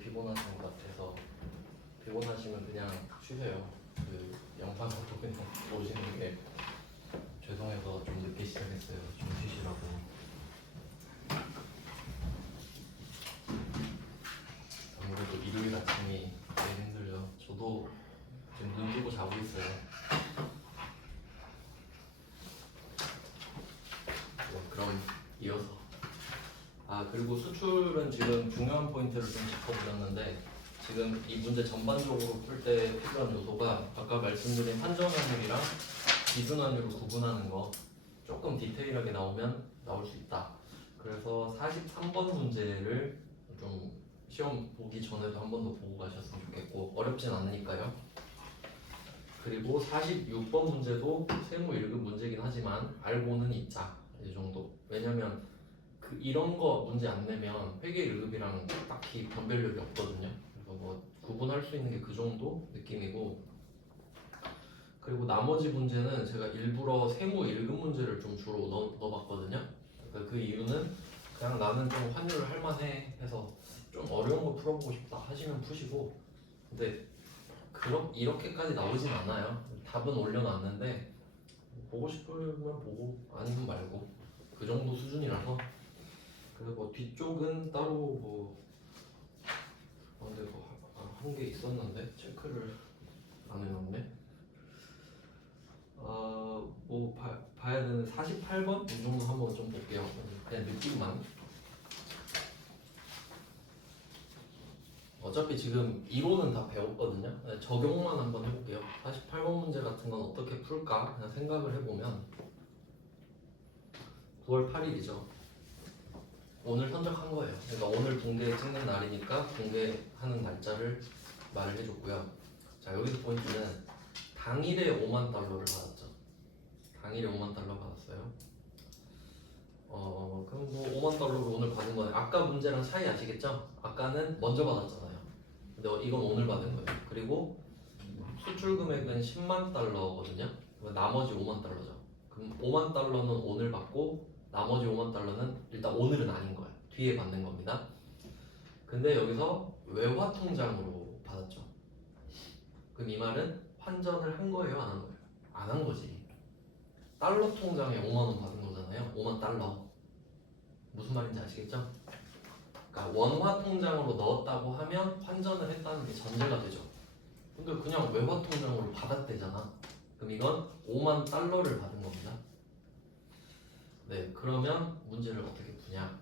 피곤하신 것 같아서 피곤하시면 그냥 쉬세요. 그 영상으로 그냥 오시는 게 죄송해서 좀 늦게 시작했어요. 좀 쉬시라고. 아무래도 일요일 아침이 제일 힘들죠. 저도 지금 눈 뜨고 자고 있어요. 그럼 이어서 그리고 수출은 지금 중요한 포인트를 좀 짚어드렸는데 지금 이 문제 전반적으로 풀 때 필요한 요소가 아까 말씀드린 환전환율이랑 기준환율을 구분하는 거 조금 디테일하게 나오면 나올 수 있다. 그래서 43번 문제를 좀 시험 보기 전에도 한 번 더 보고 가셨으면 좋겠고 어렵진 않으니까요. 그리고 46번 문제도 세무 1급 문제긴 하지만 알고는 있자 이 정도. 왜냐면 이런 거 문제 안 내면 회계 1급이랑 딱히 변별력이 없거든요. 그래서 뭐 구분할 수 있는 게 그 정도 느낌이고, 그리고 나머지 문제는 제가 일부러 세무 1급 문제를 좀 주로 넣어봤거든요. 그러니까 그 이유는 그냥 나는 좀 환율을 할만해 해서 좀 어려운 거 풀어보고 싶다 하시면 푸시고, 근데 이렇게까지 나오진 않아요. 답은 올려놨는데 보고 싶으면 보고 아니면 말고 그 정도 수준이라서. 그래서 뭐 뒤쪽은 따로 뭐 근데 뭐 한 게 있었는데 체크를 안 해놨네. 뭐 봐야 되는 48번 이 정도 한번 좀 볼게요. 그냥 느낌만. 어차피 지금 이론은 다 배웠거든요. 적용만 한번 해볼게요. 48번 문제 같은 건 어떻게 풀까 그냥 생각을 해보면 9월 8일이죠. 오늘 선적한 거예요. 그러니까 오늘 공개 찍는 날이니까 공개하는 날짜를 말을 해줬고요. 자, 여기서 포인트는 당일에 5만 달러를 받았죠. 당일에 5만 달러 받았어요. 그럼 뭐 5만 달러를 오늘 받은 거네. 아까 문제랑 차이 아시겠죠? 아까는 먼저 받았잖아요. 근데 이건 오늘 받은 거예요. 그리고 수출 금액은 10만 달러거든요. 나머지 5만 달러죠. 그럼 5만 달러는 오늘 받고 나머지 5만 달러는 일단 오늘은 아닌 거예요. 뒤에 받는 겁니다. 근데 여기서 외화 통장으로 받았죠. 그럼 이 말은 환전을 한 거예요, 안 한 거예요? 안 한 거지. 달러 통장에 5만 원 받은 거잖아요. 5만 달러. 무슨 말인지 아시겠죠? 그러니까 원화 통장으로 넣었다고 하면 환전을 했다는 게 전제가 되죠. 근데 그냥 외화 통장으로 받았대잖아. 그럼 이건 5만 달러를 받은 겁니다. 네, 그러면 문제를 어떻게 푸냐?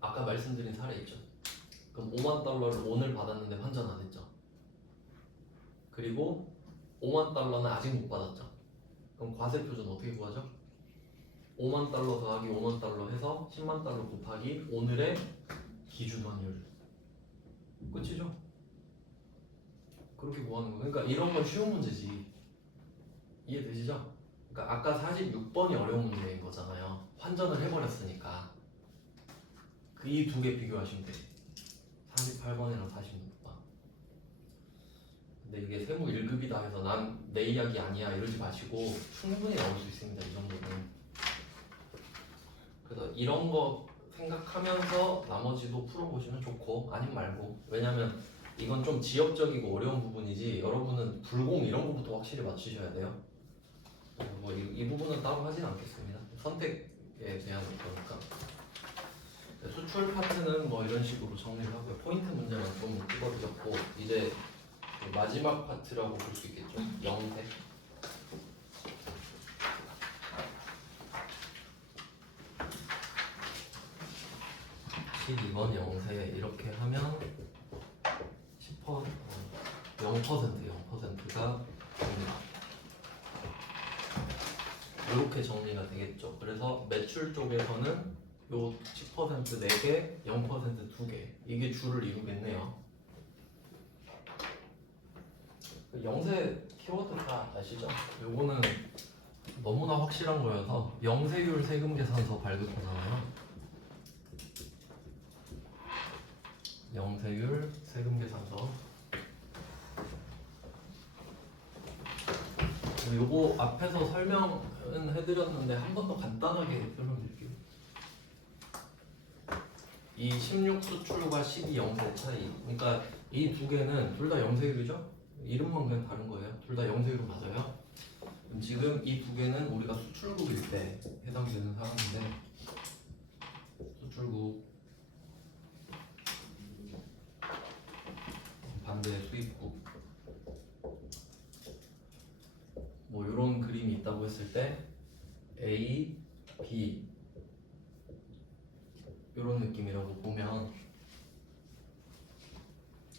아까 말씀드린 사례 있죠. 그럼 5만 달러를 오늘 받았는데 환전 안 했죠. 그리고 5만 달러는 아직 못 받았죠. 그럼 과세 표준 어떻게 구하죠? 5만 달러 더하기 5만 달러 해서 10만 달러 곱하기 오늘의 기준 환율. 끝이죠? 그렇게 구하는 거. 그러니까 이런 건 쉬운 문제지. 이해되시죠? 그러니까 아까 46번이 어려운 문제인 거잖아요. 환전을 해버렸으니까. 이 두 개 비교하시면 돼. 48번이랑 46번. 근데 이게 세무 1급이다 해서 난 내 이야기 아니야 이러지 마시고 충분히 나올 수 있습니다. 이 정도는. 그래서 이런 거 생각하면서 나머지도 풀어보시면 좋고 아님 말고. 왜냐면 이건 좀 지역적이고 어려운 부분이지 여러분은 불공 이런 거부터 확실히 맞추셔야 돼요. 뭐 이 부분은 따로 하진 않겠습니다. 선택에 대한 거니까. 수출 파트는 뭐 이런 식으로 정리를 하고요. 포인트 문제만 좀 찍어드렸고 이제 마지막 파트라고 볼 수 있겠죠. 영세. 12번 영세 이렇게 하면 10% 0%가 됩니다. 이렇게 정리가 되겠죠. 그래서 매출 쪽에서는 요 10% 4개, 0% 2개 이게 주를 이루겠네요. 영세 키워드 다 아시죠? 요거는 너무나 확실한 거여서 영세율 세금 계산서 발급하잖아요. 영세율 세금 계산서. 요거 앞에서 설명은 해드렸는데 한 번 더 간단하게 설명드릴게요. 이 16 수출과 12 영세 차이. 그러니까 이 두 개는 둘 다 영세율이죠? 이름만 그냥 다른 거예요. 둘 다 영세율로 맞아요. 그럼 지금 이 두 개는 우리가 수출국일 때 해당되는 사항인데, 수출국 반대 수입국 뭐 이런 그림이 있다고 했을 때 A, B 이런 느낌이라고 보면,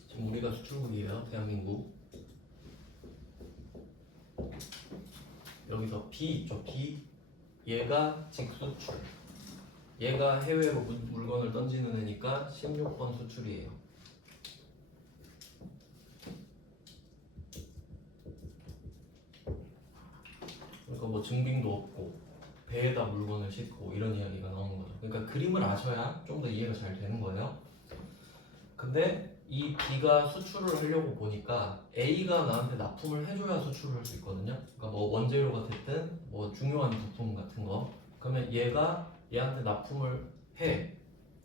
지금 우리가 수출국이에요, 대한민국. 여기서 B 있죠, B. 얘가 직수출, 얘가 해외로 물건을 던지는 애니까 16번 수출이에요. 그러니까 뭐 증빙도 없고 배에다 물건을 싣고 이런 이야기가 나오는 거죠. 그러니까 그림을 아셔야 좀 더 이해가 잘 되는 거예요. 근데 이 B가 수출을 하려고 보니까 A가 나한테 납품을 해줘야 수출을 할 수 있거든요. 그러니까 뭐 원재료가 됐든 뭐 중요한 부품 같은 거. 그러면 얘가 얘한테 납품을 해.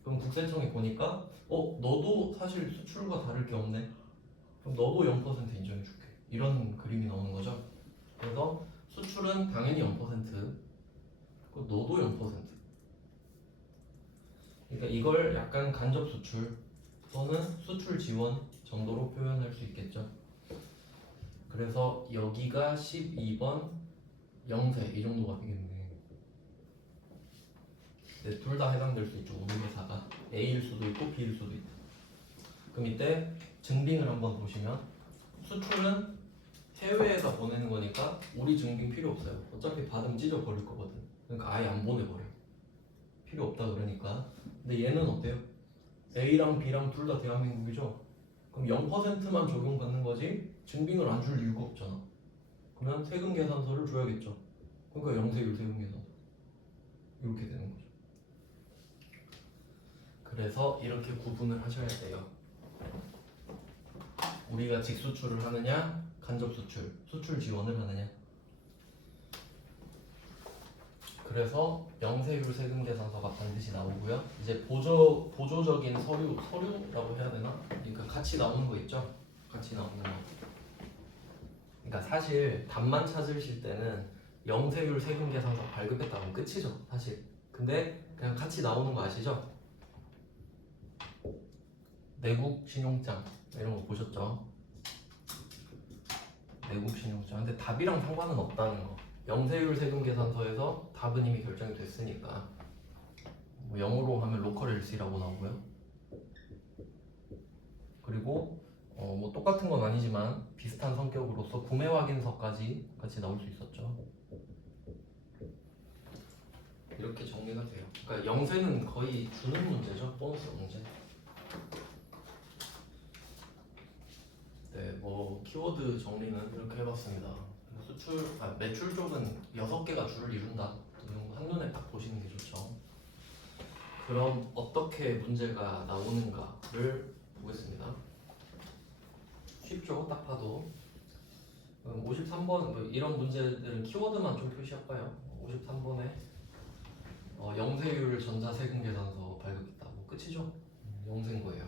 그럼 국세청이 보니까 너도 사실 수출과 다를 게 없네. 그럼 너도 0% 인정해줄게. 이런 그림이 나오는 거죠. 그래서 수출은 당연히 0%, 너도 0%. 그러니까 이걸 약간 간접 수출 또는 수출 지원 정도로 표현할 수 있겠죠. 그래서 여기가 12번 영세 이 정도가 되겠네. 네, 둘 다 해당될 수 있죠. 우리 회사가 A일 수도 있고 B일 수도 있다. 그럼 이때 증빙을 한번 보시면, 수출은 해외에다 보내는 거니까 우리 증빙 필요 없어요. 어차피 받으면 찢어 버릴 거거든. 그러니까 아예 안 보내버려. 필요 없다 그러니까. 근데 얘는 어때요? A랑 B랑 둘 다 대한민국이죠. 그럼 0%만 적용받는 거지 증빙을 안 줄 이유가 없잖아. 그러면 세금 계산서를 줘야겠죠. 그러니까 영세율 세금 계산서 이렇게 되는 거죠. 그래서 이렇게 구분을 하셔야 돼요. 우리가 직수출을 하느냐, 간접수출, 수출 지원을 하느냐. 그래서 영세율 세금 계산서가 반드시 나오고요. 이제 보조적인 서류라고 해야 되나? 그러니까 같이 나오는 거 있죠? 같이 나오는 거. 그러니까 사실 답만 찾으실 때는 영세율 세금 계산서 발급했다 하면 끝이죠, 사실. 근데 그냥 같이 나오는 거 아시죠? 내국 신용장 이런 거 보셨죠? 내국 신용장. 근데 답이랑 상관은 없다는 거. 영세율 세금 계산서에서 답은 이미 결정이 됐으니까. 뭐 영어로 하면 로컬 LC라고 나오고요. 그리고 뭐 똑같은 건 아니지만 비슷한 성격으로서 구매 확인서까지 같이 나올 수 있었죠. 이렇게 정리가 돼요. 그러니까 영세는 거의 주는 문제죠. 보너스 문제. 네, 뭐 키워드 정리는 이렇게 해봤습니다. 매출 쪽은 6개가 줄을 이룬다. 이런 거 한눈에 딱 보시는 게 좋죠. 그럼 어떻게 문제가 나오는가를 보겠습니다. 쉽죠? 딱 봐도. 53번 이런 문제들은 키워드만 좀 표시할까요? 53번에 영세율 전자세금 계산서 발급했다. 뭐 끝이죠? 영세인 거예요.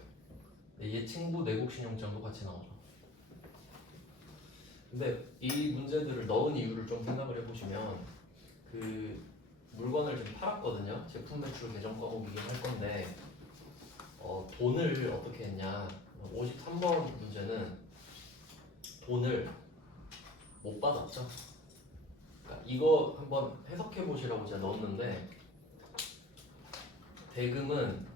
네, 예친구 내국신용장도 같이 나오죠. 근데 이 문제들을 넣은 이유를 좀 생각을 해보시면, 그 물건을 좀 팔았거든요. 제품 매출 계정 과목이긴 할 건데 돈을 어떻게 했냐. 53번 문제는 돈을 못 받았죠. 그러니까 이거 한번 해석해 보시라고 제가 넣었는데, 대금은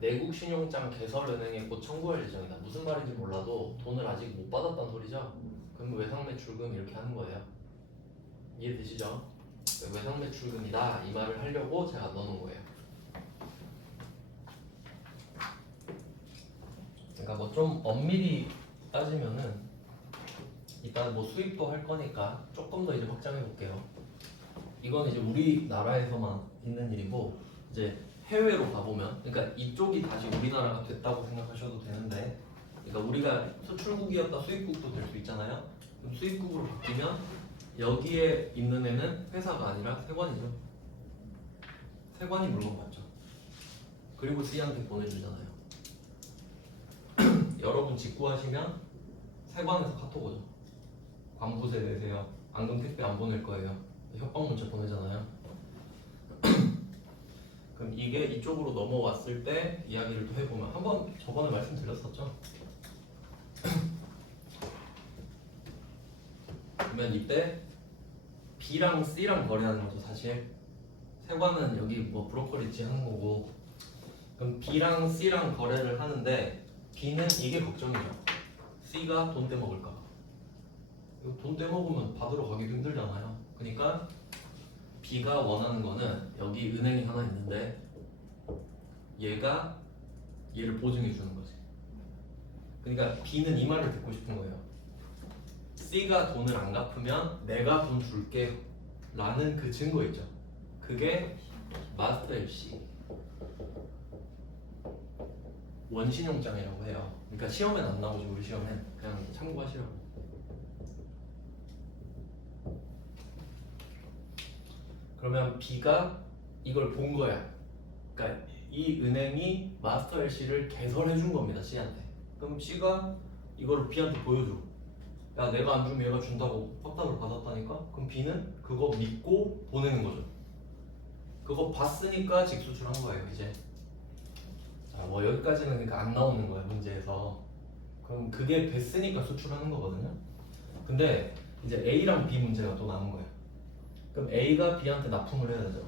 내국신용장 개설은행에 곧 청구할 예정이다. 무슨 말인지 몰라도 돈을 아직 못 받았다는 소리죠. 그럼 외상매출금 이렇게 하는 거예요. 이해되시죠? 외상매출금이다 이 말을 하려고 제가 넣어놓은 거예요. 그러니까 뭐 좀 엄밀히 따지면은 이따 뭐 수입도 할 거니까 조금 더 이제 확장해 볼게요. 이건 이제 우리나라에서만 있는 일이고, 이제 해외로 가보면, 그러니까 이쪽이 다시 우리나라가 됐다고 생각하셔도 되는데, 그러니까 우리가 수출국이었다 수입국도 될 수 있잖아요. 그럼 수입국으로 바뀌면 여기에 있는 애는 회사가 아니라 세관이죠. 세관이 물건 받죠. 그리고 C한테 보내주잖아요. 여러분 직구하시면 세관에서 카톡 오죠. 관부세 내세요. 앙금 택배 안 보낼 거예요. 협박 문자 보내잖아요. 그럼 이게 이쪽으로 넘어왔을 때 이야기를 또 해보면 한번 저번에 말씀드렸었죠. 그러면 이때 B랑 C랑 거래하는 거죠. 사실 세관은 여기 뭐 브로커리지 하는 거고, 그럼 B랑 C랑 거래를 하는데 B는 이게 걱정이죠. C가 돈 떼먹을까 봐. 이거 돈 떼먹으면 받으러 가기도 힘들잖아요. 그러니까 B가 원하는 거는 여기 은행이 하나 있는데 얘가 얘를 보증해 주는 거지. 그러니까 B는 이 말을 듣고 싶은 거예요. C가 돈을 안 갚으면 내가 돈 줄게 라는 그 증거 있죠. 그게 마스터 LC 원신용장이라고 해요. 그러니까 시험엔 안 나오죠. 우리 시험엔 그냥 참고하시라고. 그러면 B가 이걸 본 거야. 그러니까 이 은행이 마스터 LC를 개설해 준 겁니다. C한테. 그럼 C가 이거를 B한테 보여줘. 야, 내가 안 주면 얘가 준다고 확답을 받았다니까? 그럼 B는 그거 믿고 보내는 거죠. 그거 봤으니까 직수출한 거예요, 이제. 자, 뭐 여기까지는 그러니까 안 나오는 거예요, 문제에서. 그럼 그게 됐으니까 수출하는 거거든요. 근데 이제 A랑 B 문제가 또 남은 거예요. 그럼 A가 B한테 납품을 해야 되죠.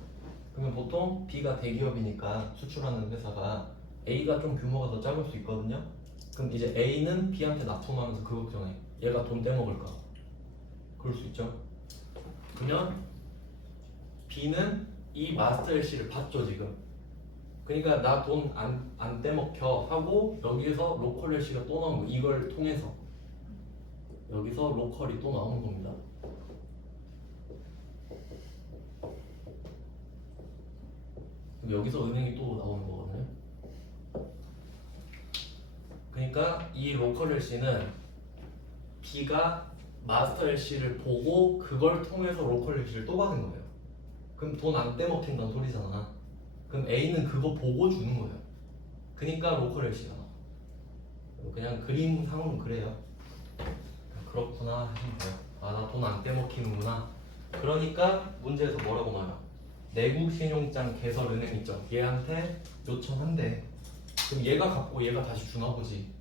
그러면 보통 B가 대기업이니까 수출하는 회사가 A가 좀 규모가 더 작을 수 있거든요. 그럼 이제 A는 B한테 납품하면서 그 걱정해. 얘가 돈 떼먹을까? 그럴 수 있죠. 그러면 B는 이 마스터 LC를 받죠 지금. 그러니까 나 돈 안 떼먹혀 하고 여기에서 로컬 LC가 또 나오는 거. 이걸 통해서 여기서 로컬이 또 나오는 겁니다. 그럼 여기서 은행이 또 나오는 거거든요. 그러니까 이 로컬 LC는 B가 마스터 LC를 보고 그걸 통해서 로컬 LC를 또 받은 거예요. 그럼 돈 안 떼먹힌다는 소리잖아. 그럼 A는 그거 보고 주는 거예요. 그러니까 로컬 LC가 나와. 그냥 그림상으로는 그래요. 그렇구나 하시면 돼요. 아, 나 돈 안 떼먹히는구나. 그러니까 문제에서 뭐라고 말해요? 내국 신용장 개설 은행 있죠. 얘한테 요청한대. 그럼 얘가 갚고 얘가 다시 주나 보지.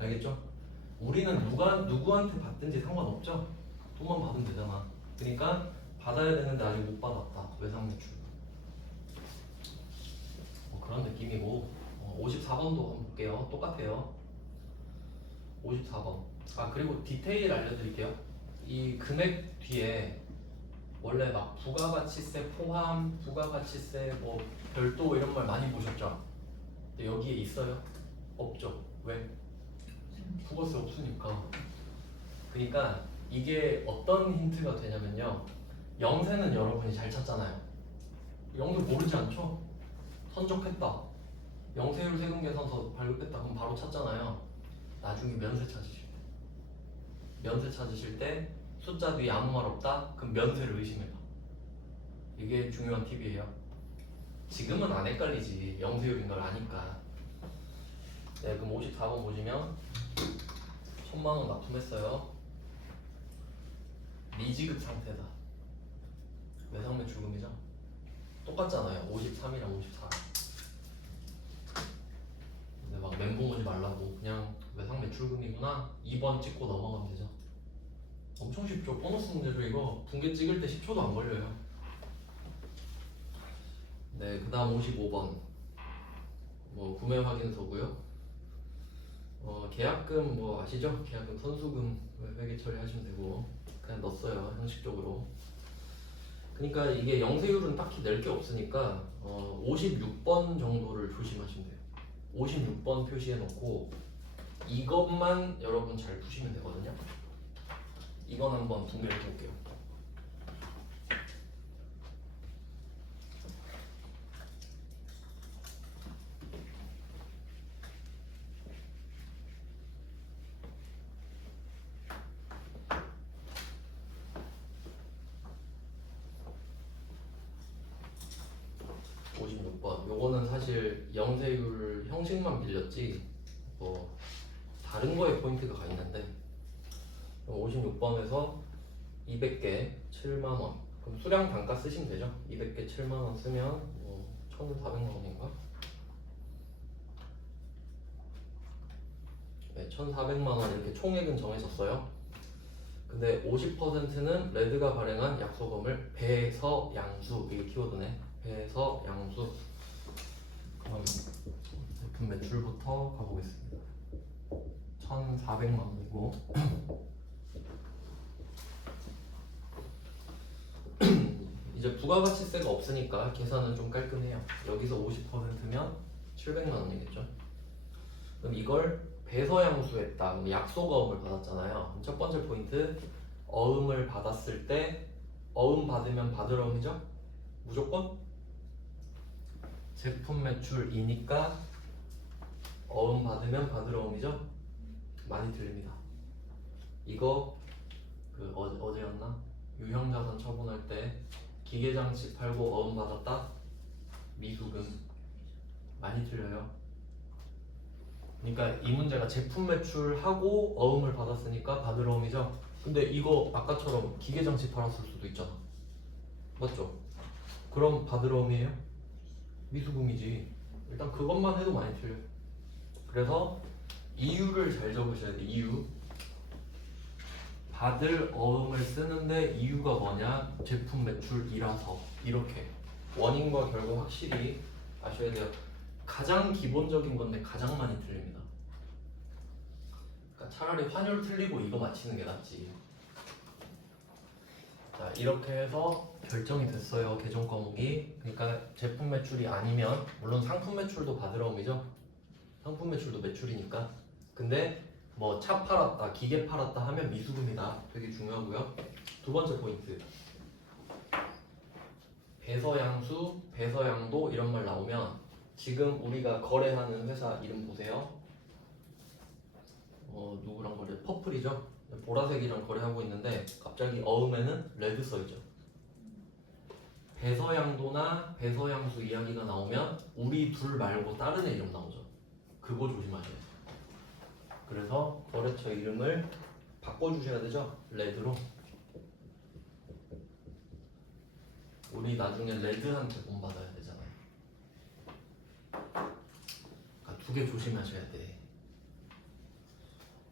알겠죠? 우리는 누구한테 받든지 상관없죠. 돈만 받으면 되잖아. 그러니까 받아야 되는데 아직 못 받았다. 외상 매출. 그런 느낌이고. 54번도 한번 볼게요. 똑같아요. 54번. 아, 그리고 디테일 알려드릴게요. 이 금액 뒤에 원래 막 부가가치세 포함, 부가가치세 뭐 별도 이런 말 많이 보셨죠? 근데 여기에 있어요? 없죠? 왜? 부가세 없으니까. 그러니까 이게 어떤 힌트가 되냐면요. 영세는 여러분이 잘 찾잖아요. 영세 모르지 않죠? 선적했다. 영세율 세금 계산서 발급했다. 그럼 바로 찾잖아요. 나중에 면세 찾으실 때. 면세 찾으실 때 숫자 뒤에 아무 말 없다? 그럼 면세를 의심해봐. 이게 중요한 팁이에요. 지금은 안 헷갈리지. 영세율인 걸 아니까. 네, 그럼 54번 보시면 1000만원 납품했어요. 미지급 상태다. 외상 매출금이죠. 똑같잖아요. 53이랑 54. 근데 막 멘붕 오지 말라고 그냥 외상 매출금이구나 2번 찍고 넘어가면 되죠. 엄청 쉽죠. 보너스 문제죠. 이거 붕괴 찍을 때 10초도 안 걸려요. 네, 그 다음 55번 뭐 구매 확인서고요. 계약금 뭐 아시죠? 계약금 선수금 회계 처리하시면 되고 그냥 넣었어요. 형식적으로. 그러니까 이게 영세율은 딱히 낼 게 없으니까 56번 정도를 조심하시면 돼요. 56번 표시해 놓고 이것만 여러분 잘 푸시면 되거든요. 이건 한번 분배해 볼게요. 요거는 사실 영세율 형식만 빌렸지 뭐 다른 거에 포인트가 가 있는데 56번에서 200개 7만원 그럼 수량 단가 쓰시면 되죠. 200개 7만원 쓰면 1,400만원인가? 네, 1,400만원 이렇게 총액은 정해졌어요. 근데 50%는 레드가 발행한 약소금을 배서양수, 이게 키워드네. 배서양수. 그럼 제품 매출부터 가보겠습니다. 1,400만원이고 이제 부가가치세가 없으니까 계산은 좀 깔끔해요. 여기서 50%면 700만원이겠죠. 그럼 이걸 배서양수했다. 그럼 약소가음을 받았잖아요. 그럼 첫 번째 포인트, 어음을 받았을 때 어음 받으면 받을 어음이죠? 무조건 제품 매출이니까 어음 받으면 받을 어음이죠? 많이 틀립니다. 이거 어제였나? 유형자산 처분할 때 기계장치 팔고 어음 받았다? 미수금 많이 틀려요. 그러니까 이 문제가 제품 매출하고 어음을 받았으니까 받을 어음이죠. 근데 이거 아까처럼 기계장치 팔았을 수도 있잖아. 맞죠? 그럼 받을 어음이에요? 미수금이지. 일단 그것만 해도 많이 틀려요. 그래서 이유를 잘 적으셔야 돼. 이유. 받을 어음을 쓰는데 이유가 뭐냐? 제품 매출이라서. 이렇게 원인과 결과 확실히 아셔야 돼요. 가장 기본적인 건데 가장 많이 틀립니다. 그러니까 차라리 환율 틀리고 이거 맞히는 게 낫지. 자, 이렇게 해서 결정이 됐어요. 계정 과목이. 그러니까 제품 매출이 아니면 물론 상품 매출도 받을 어음이죠. 상품 매출도 매출이니까. 근데 뭐 차 팔았다, 기계 팔았다 하면 미수금이다. 되게 중요하고요. 두 번째 포인트. 배서양수, 배서양도 이런 말 나오면 지금 우리가 거래하는 회사 이름 보세요. 누구랑 거래? 퍼플이죠. 보라색이랑 거래하고 있는데 갑자기 어음에는 레드 써있죠. 배서양도나 배서양수 이야기가 나오면 우리 둘 말고 다른 애 이름 나오죠. 그거 조심하셔야 돼요. 그래서 거래처 이름을 바꿔주셔야 되죠. 레드로. 우리 나중에 레드한테 돈 받아야 되잖아요. 그러니까 두 개 조심하셔야 돼.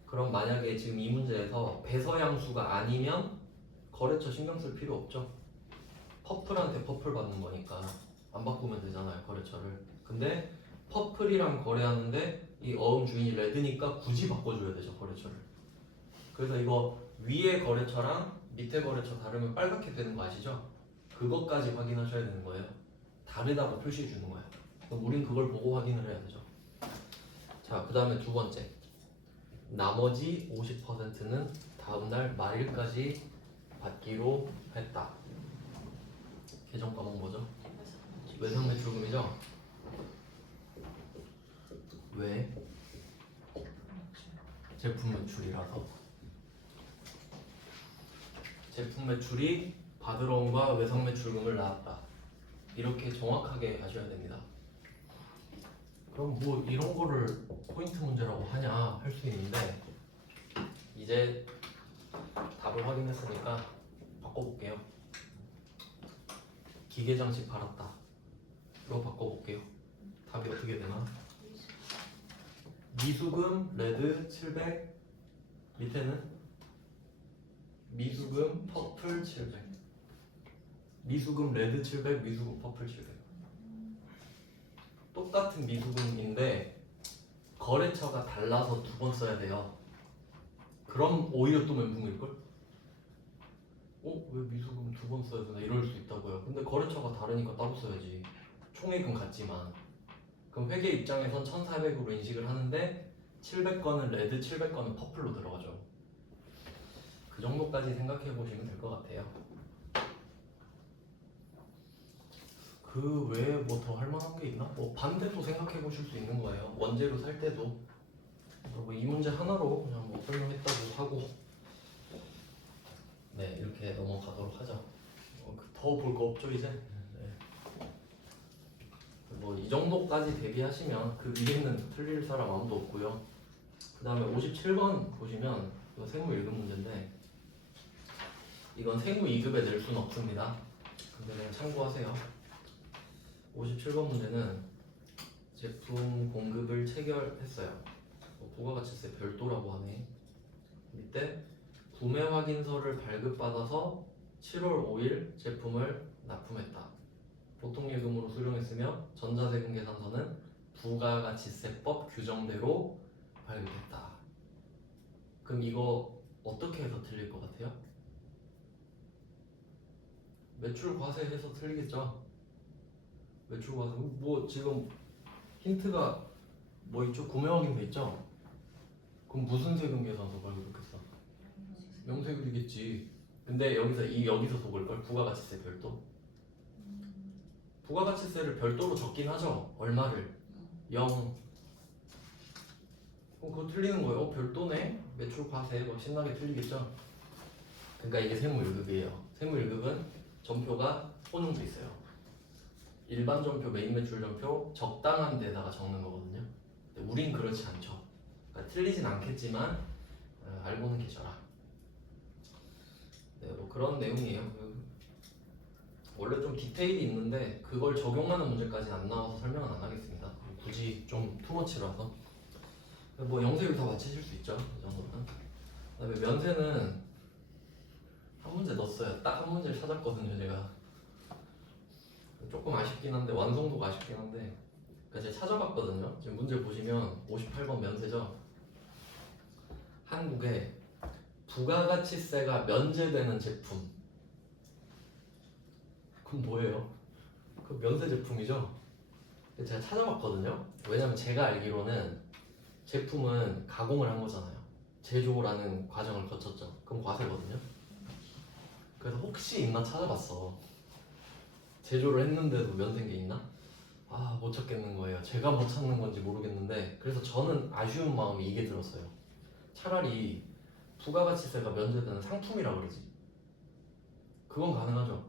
그럼 만약에 지금 이 문제에서 배서양수가 아니면 거래처 신경 쓸 필요 없죠. 퍼플한테 퍼플 받는 거니까 안 바꾸면 되잖아요, 거래처를. 근데 퍼플이랑 거래하는데 이 어음 주인이 레드니까 굳이 바꿔줘야 되죠, 거래처를. 그래서 이거 위에 거래처랑 밑에 거래처 다르면 빨갛게 되는 거 아시죠? 그것까지 확인하셔야 되는 거예요. 다르다고 표시해 주는 거예요. 그럼 우린 그걸 보고 확인을 해야 되죠. 자, 그 다음에 두 번째. 나머지 50%는 다음날 말일까지 받기로 했다. 계정 과목 뭐죠? 외상 매출금이죠? 왜? 제품 매출이라서. 제품 매출이 받을 어음과 외상 매출금을 낳았다. 이렇게 정확하게 하셔야 됩니다. 그럼 뭐 이런 거를 포인트 문제라고 하냐 할 수 있는데 이제 답을 확인했으니까 바꿔볼게요. 기계장치 팔았다. 이거 바꿔볼게요. 답이 어떻게 되나? 미수금 레드 700 밑에는 미수금 퍼플 700 미수금 레드 700 미수금 퍼플 700 똑같은 미수금인데 거래처가 달라서 두 번 써야 돼요. 그럼 오히려 또 멘붕일걸? 왜 미수금 두 번 써야 되나 이럴 수 있다고요. 근데 거래처가 다르니까 따로 써야지. 총액은 같지만. 그럼 회계 입장에선 1400으로 인식을 하는데 700건은 레드, 700건은 퍼플로 들어가죠. 그 정도까지 생각해 보시면 될 것 같아요. 그 외에 뭐 더 할 만한 게 있나? 뭐 반대도 생각해 보실 수 있는 거예요. 원재료 살 때도 뭐 이 문제 하나로 그냥 뭐 설명했다고 하고 네 이렇게 넘어가도록 하죠. 더 볼 거 없죠 이제. 네. 뭐 이 정도까지 대비하시면 그 위에는 틀릴 사람 아무도 없고요. 그 다음에 57번 보시면 이거 세무 1급 문제인데 이건 세무 2급에 낼 수는 없습니다. 근데 그냥 참고하세요. 57번 문제는 제품 공급을 체결했어요. 부가가치세 별도라고 하네. 밑에 구매 확인서를 발급받아서 7월 5일 제품을 납품했다. 보통예금으로 수령했으며 전자세금 계산서는 부가가치세법 규정대로 발급했다. 그럼 이거 어떻게 해서 틀릴 것 같아요? 매출 과세해서 틀리겠죠? 매출 과세 뭐 지금 힌트가 뭐 있죠? 구매 확인서 있죠? 그럼 무슨 세금 계산서 발급했겠어? 명세금이겠지. 근데 여기서 속을 걸 부가가치세 별도. 부가가치세를 별도로 적긴 하죠. 얼마를? 0. 그럼 그거 틀리는 거예요. 별도네? 매출 과세 뭐 신나게 틀리겠죠? 그러니까 이게 세무 1급이에요. 세무 1급은 전표가 혼용돼 있어요. 일반 전표, 메인 매출 전표 적당한 데다가 적는 거거든요. 근데 우린 그렇지 않죠. 그러니까 틀리진 않겠지만 알고는 계셔라. 네, 뭐 그런 내용이에요. 원래 좀 디테일이 있는데 그걸 적용하는 문제까지는 안 나와서 설명은 안 하겠습니다. 굳이 좀 투머치라서. 뭐 영세율 다 맞히실 수 있죠. 이 정도는. 그다음에 면세는 한 문제 넣었어요. 딱 한 문제를 찾았거든요, 제가. 조금 아쉽긴 한데 완성도가 아쉽긴 한데 그러니까 제가 찾아봤거든요. 지금 문제 보시면 58번 면세죠. 한국에 부가가치세가 면제되는 제품. 그럼 뭐예요? 그 면세 제품이죠. 제가 찾아봤거든요. 왜냐면 제가 알기로는 제품은 가공을 한 거잖아요. 제조라는 과정을 거쳤죠. 그럼 과세거든요. 그래서 혹시 있나 찾아봤어. 제조를 했는데도 면세인 게 있나? 아, 못 찾겠는 거예요. 제가 못 찾는 건지 모르겠는데 그래서 저는 아쉬운 마음이 이게 들었어요. 차라리 부가가치세가 면제되는 상품이라 그러지. 그건 가능하죠.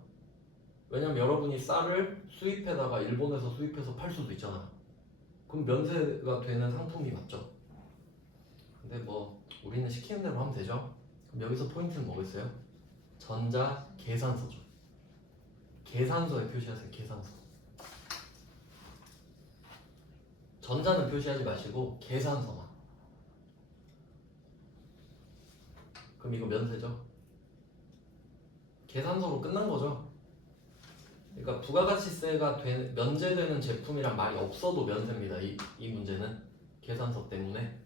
왜냐면 여러분이 쌀을 수입해다가 일본에서 수입해서 팔 수도 있잖아요. 그럼 면세가 되는 상품이 맞죠. 근데 뭐 우리는 시키는 대로 하면 되죠. 그럼 여기서 포인트는 뭐겠어요? 전자 계산서죠. 계산서에 표시하세요. 계산서. 전자는 표시하지 마시고 계산서만. 그럼 이거 면세죠. 계산서로 끝난 거죠. 그러니까 부가가치세가 면제되는 제품이란 말이 없어도 면세입니다. 이 문제는 계산서 때문에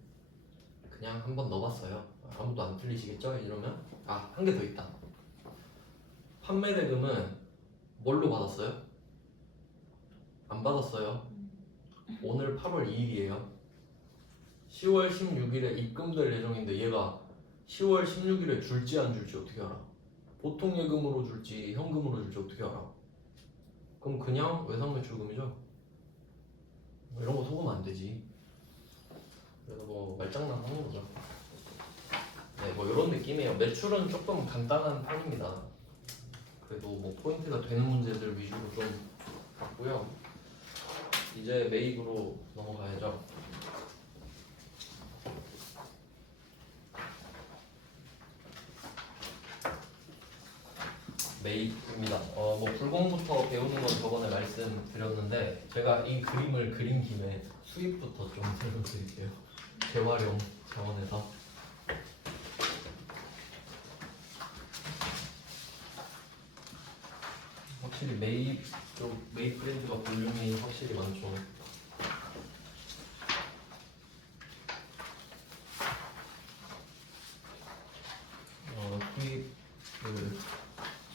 그냥 한번 넣어봤어요. 아무도 안 틀리시겠죠? 이러면 한 개 더 있다. 판매 대금은 뭘로 받았어요? 안 받았어요. 오늘 8월 2일이에요. 10월 16일에 입금될 예정인데 얘가 10월 16일에 줄지 안 줄지 어떻게 알아? 보통 예금으로 줄지 현금으로 줄지 어떻게 알아? 그럼 그냥 외상매출금이죠. 이런 거 속으면 안 되지. 그래서 뭐 말장난 하는 거죠. 네, 뭐 이런 느낌이에요. 매출은 조금 간단한 편입니다. 그래도 뭐 포인트가 되는 문제들 위주로 좀 봤고요. 이제 매입으로 넘어가야죠. 매입입니다. 뭐 불공부터 배우는 건 저번에 말씀드렸는데 제가 이 그림을 그린 김에 수입부터 좀 설명드릴게요. 재활용 차원에서. 확실히 매입 브랜드가 볼륨이 확실히 많죠.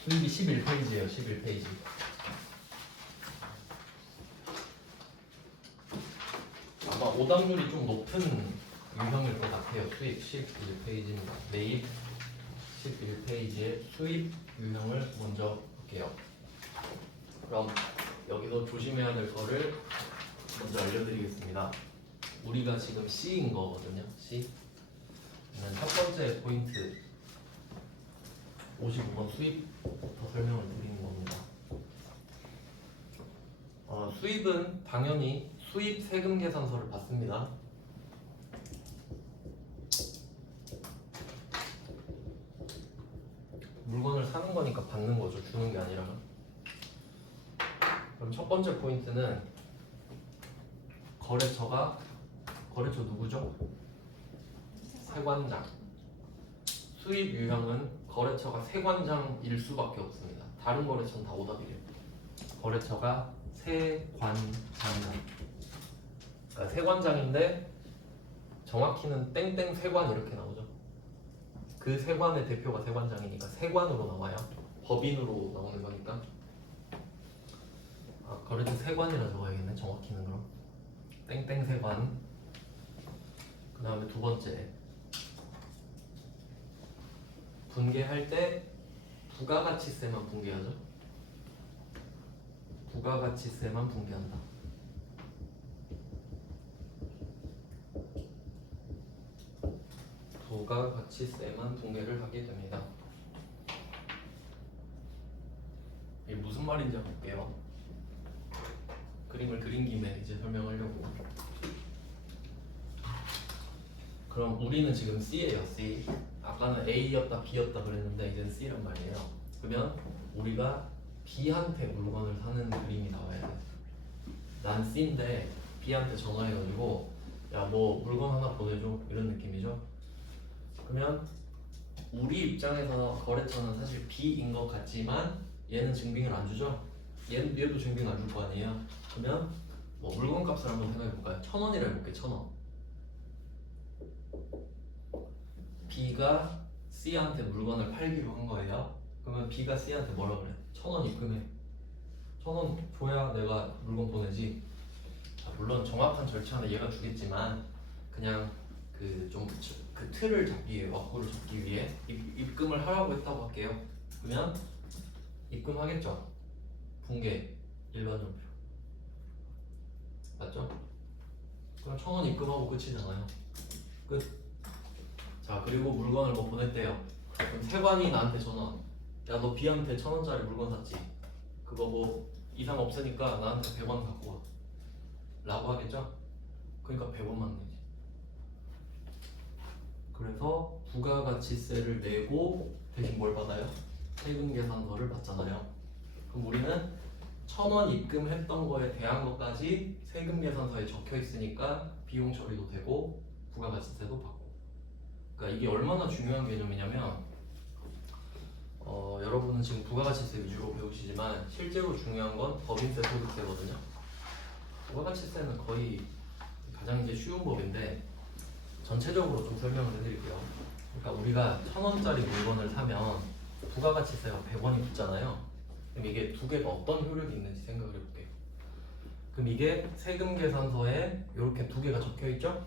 수입이 11페이지예요. 11페이지. 아마 오당률이 좀 높은 유형일 것 같아요. 수입 11페이지입니다. 매입 11페이지의 수입 유형을 먼저 볼게요. 그럼 여기서 조심해야 될 거를 먼저 알려드리겠습니다. 우리가 지금 C인 거거든요. C. 첫 번째 포인트 55번 수입부터 설명을 드리는 겁니다. 수입은 당연히 수입 세금 계산서를 받습니다. 물건을 사는 거니까 받는 거죠. 주는 게 아니라. 그럼 첫 번째 포인트는 거래처 누구죠? 세관장. 수입 유형은 거래처가 세관장일 수밖에 없습니다. 다른 거래처는 다 오답이래요. 거래처가 세관장이다. 그러니까 세관장인데 정확히는 땡땡 세관 이렇게 나오죠. 그 세관의 대표가 세관장이니까 세관으로 나와요. 법인으로 나오는 거니까. 거래처 세관이라 적어야겠네. 정확히는 그럼 땡땡 세관. 그 다음에 두 번째, 분개할 때 부가가치세만 분개하죠. 부가가치세만 분개한다. 부가가치세만 분개를 하게 됩니다. 이게 무슨 말인지 한번 볼게요. 그림을 그린 김에 이제 설명하려고. 그럼 우리는 지금 C예요. C. 아까는 A였다 B였다 그랬는데 이제는 C란 말이에요. 그러면 우리가 B한테 물건을 사는 그림이 나와야 돼. 난 C인데 B한테 전화해가지고 야 뭐 물건 하나 보내줘 이런 느낌이죠. 그러면 우리 입장에서 거래처는 사실 B인 것 같지만 얘는 증빙을 안 주죠. 얘도 증빙 안 줄 거 아니에요. 그러면 뭐 물건 값을 한번 생각해 볼까요? 1,000원이라 해볼게. 1,000원. B가 C한테 물건을 팔기로 한 거예요. 그러면 B가 C한테 뭐라 그래? 1,000원 입금해. 1,000원 줘야 내가 물건 보내지. 물론 정확한 절차는 얘가 주겠지만 그냥 그 틀을 잡기 위해, 왁구를 잡기 위해 입금을 하라고 했다고 할게요. 그러면 입금하겠죠. 분개 일반전표 맞죠? 그럼 1,000원 입금하고 끝이잖아요. 끝. 자, 그리고 물건을 뭐 보냈대요. 그럼 세관이 나한테 전화. 야, 너 B한테 1,000원짜리 물건 샀지? 그거 뭐 이상 없으니까 나한테 100원 갖고 와 라고 하겠죠? 그러니까 100원만 내지. 그래서 부가가치세를 내고 대신 뭘 받아요? 세금 계산서를 받잖아요. 그럼 우리는 1,000원 입금했던 거에 대한 것까지 세금 계산서에 적혀 있으니까 비용 처리도 되고 부가가치세도 받고. 그러니까 이게 얼마나 중요한 개념이냐면 여러분은 지금 부가가치세 위주로 배우시지만 실제로 중요한 건 법인세, 소득세거든요. 부가가치세는 거의 가장 이제 쉬운 법인데 전체적으로 좀 설명을 해드릴게요. 그러니까 우리가 1,000원짜리 물건을 사면 부가가치세가 100원이 붙잖아요. 그럼 이게 두 개가 어떤 효력이 있는지 생각을 해볼게요. 그럼 이게 세금 계산서에 이렇게 두 개가 적혀 있죠?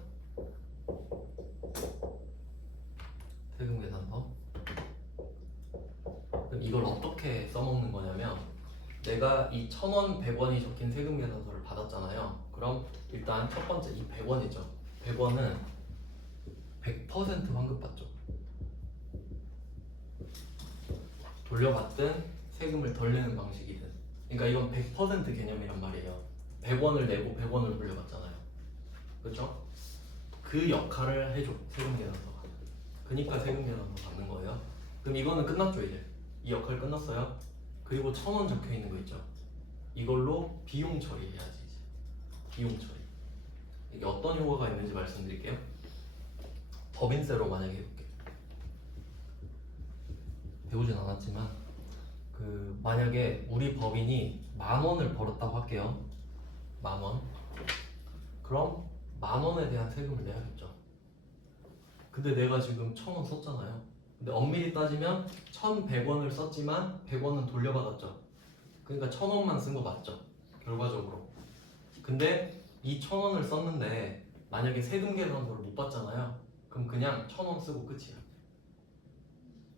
세금 계산서. 그럼 이걸 어떻게 써먹는 거냐면 내가 이 1,000원, 100원이 적힌 세금 계산서를 받았잖아요. 그럼 일단 첫 번째 이 100원이죠. 100원은 100% 환급받죠. 돌려받든 세금을 덜 내는 방식이든. 그러니까 이건 100% 개념이란 말이에요. 100원을 내고 100원을 돌려받잖아요. 그렇죠? 그 역할을 해줘, 세금 계산서가. 그러니까 세금 계산서 받는 거예요. 그럼 이거는 끝났죠. 이제 이 역할 끝났어요. 그리고 1,000원 적혀 있는 거 있죠. 이걸로 비용 처리해야지. 이제 비용 처리. 이게 어떤 효과가 있는지 말씀드릴게요. 법인세로 만약에 해볼게요. 배우진 않았지만 만약에 우리 법인이 10,000원을 벌었다고 할게요. 10,000원. 그럼 10,000원에 대한 세금을 내야겠죠. 근데 내가 지금 1,000원 썼잖아요. 근데 엄밀히 따지면 1,100원을 썼지만 100원은 돌려받았죠. 그러니까 1,000원만 쓴 거 맞죠? 결과적으로. 근데 이 1,000원을 썼는데 만약에 세금 계산서를 못 받잖아요. 그럼 그냥 1,000원 쓰고 끝이야.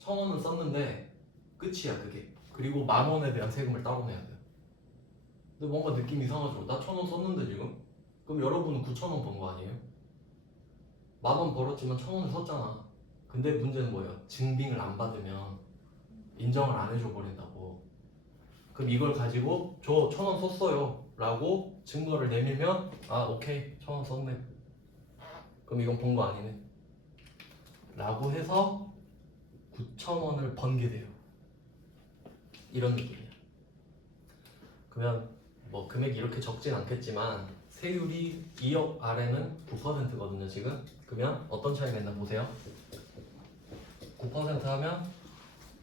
1,000원은 썼는데 끝이야 그게. 그리고 10,000원에 대한 세금을 따로 내야 돼요. 근데 뭔가 느낌 이상하죠? 나 1,000원 썼는데 지금? 그럼 여러분은 9,000원 번 거 아니에요? 10,000원 벌었지만 1,000원을 썼잖아. 근데 문제는 뭐예요? 증빙을 안 받으면 인정을 안 해줘 버린다고. 그럼 이걸 가지고 저 1,000원 썼어요. 라고 증거를 내밀면 아 오케이 1,000원 썼네. 그럼 이건 본 거 아니네 라고 해서 9,000원을 번게 돼요. 이런 느낌이야. 그러면 뭐 금액이 이렇게 적진 않겠지만 세율이 2억 아래는 9%거든요 지금. 그러면 어떤 차이가 있나 보세요. 9% 하면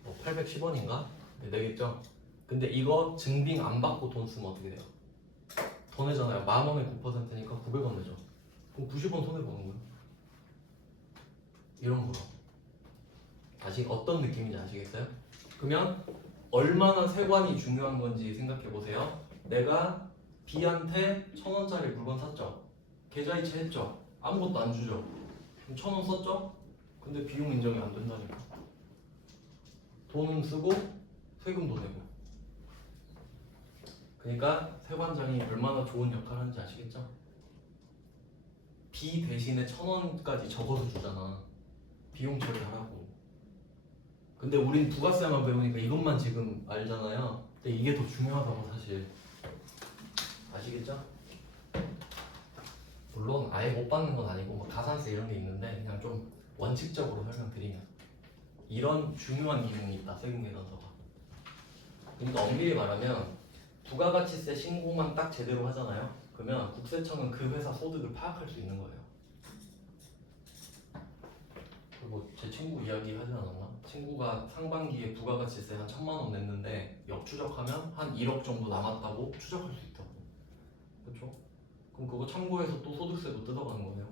뭐 810원인가? 내겠죠? 근데 이거 증빙 안 받고 돈 쓰면 어떻게 돼요? 더 내잖아요. 10,000원에 9%니까 900원 내죠. 그럼 90원 손해보는 거예요. 이런 거로. 어떤 느낌인지 아시겠어요? 그러면 얼마나 세관이 중요한 건지 생각해 보세요. 내가 B한테 1,000원짜리 물건 샀죠. 계좌이체 했죠. 아무것도 안 주죠. 그럼 1,000원 썼죠? 근데 비용 인정이 안 된다니까. 돈은 쓰고 세금도 내고. 그러니까 세관장이 얼마나 좋은 역할을 하는지 아시겠죠? B 대신에 1,000원까지 적어서 주잖아. 비용 처리하라고. 근데 우린 부가세만 배우니까 이것만 지금 알잖아요. 근데 이게 더 중요하다고 사실. 아시겠죠? 물론 아예 못 받는 건 아니고 뭐 가산세 이런 게 있는데 그냥 좀 원칙적으로 설명드리면 이런 중요한 기능이 있다. 세금계산서가. 그러니까 엄밀히 말하면 부가가치세 신고만 딱 제대로 하잖아요. 그러면 국세청은 그 회사 소득을 파악할 수 있는 거예요. 그리고 제 친구 이야기 하지 않았나? 친구가 상반기에 부가가치세 한 1,000만 원 냈는데 역추적하면 한 1억 정도 남았다고 추적할 수 있다고. 그렇죠? 그럼 그거 참고해서 또 소득세도 뜯어가는 거네요.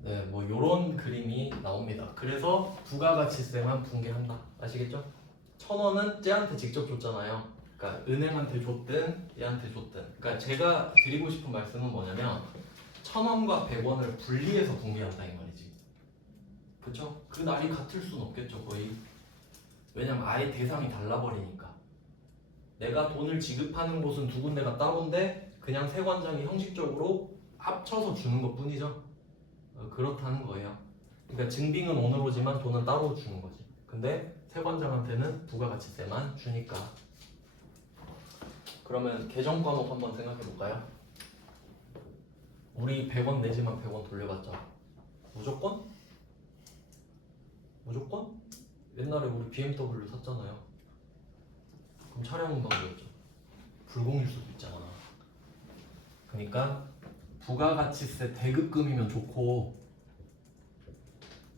네, 뭐 요런 그림이 나옵니다. 그래서 부가가치세만 붕괴한다. 아시겠죠? 1,000원은 쟤한테 직접 줬잖아요. 그러니까 은행한테 줬든 얘한테 줬든. 그러니까 제가 드리고 싶은 말씀은 뭐냐면 1,000원과 100원을 분리해서 붕괴한다 이 말이지. 그쵸? 그 날이 같을 순 없겠죠 거의. 왜냐면 아예 대상이 달라버리니까. 내가 돈을 지급하는 곳은 두 군데가 따로인데 그냥 세관장이 형식적으로 합쳐서 주는 것 뿐이죠. 그렇다는 거예요. 그러니까 증빙은 오늘 오지만 돈은 따로 주는 거지. 근데 세관장한테는 부가가치세만 주니까. 그러면 계정 과목 한번 생각해 볼까요? 우리 100원 내지만 100원 돌려봤죠. 무조건? 무조건? 옛날에 우리 BMW 샀잖아요. 그럼 차량 운반비였죠. 불공일 수도 있잖아. 그러니까 부가가치세 대급금이면 좋고